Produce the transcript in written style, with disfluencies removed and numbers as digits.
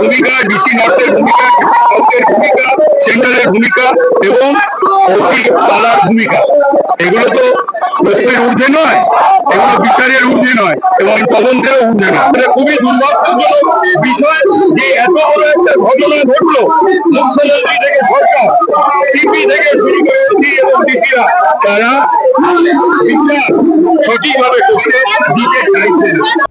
ভূমিকা, ডিসি নর্থের ভূমিকা, ভূমিকা, সেন্ট্রালের ভূমিকা এবং ওসি পালার ভূমিকা, এগুলো তো প্রশ্নের ঊর্ধ্বে নয়, এগুলো বিচারের ঊর্ধ্বে নয় এবং তদন্তেরও ঊর্ধ্বে নয়। খুবই দুর্ভাগ্যজনক বিষয় যে এত বড় একটা ঘটনা ঘটলো, মুখ্যমন্ত্রী থেকে সরকার, সিপি থেকে শুরু করে ওসি এবং ডিসিরা তারা বিচার সঠিকভাবে করতে দিতে চাইছে না।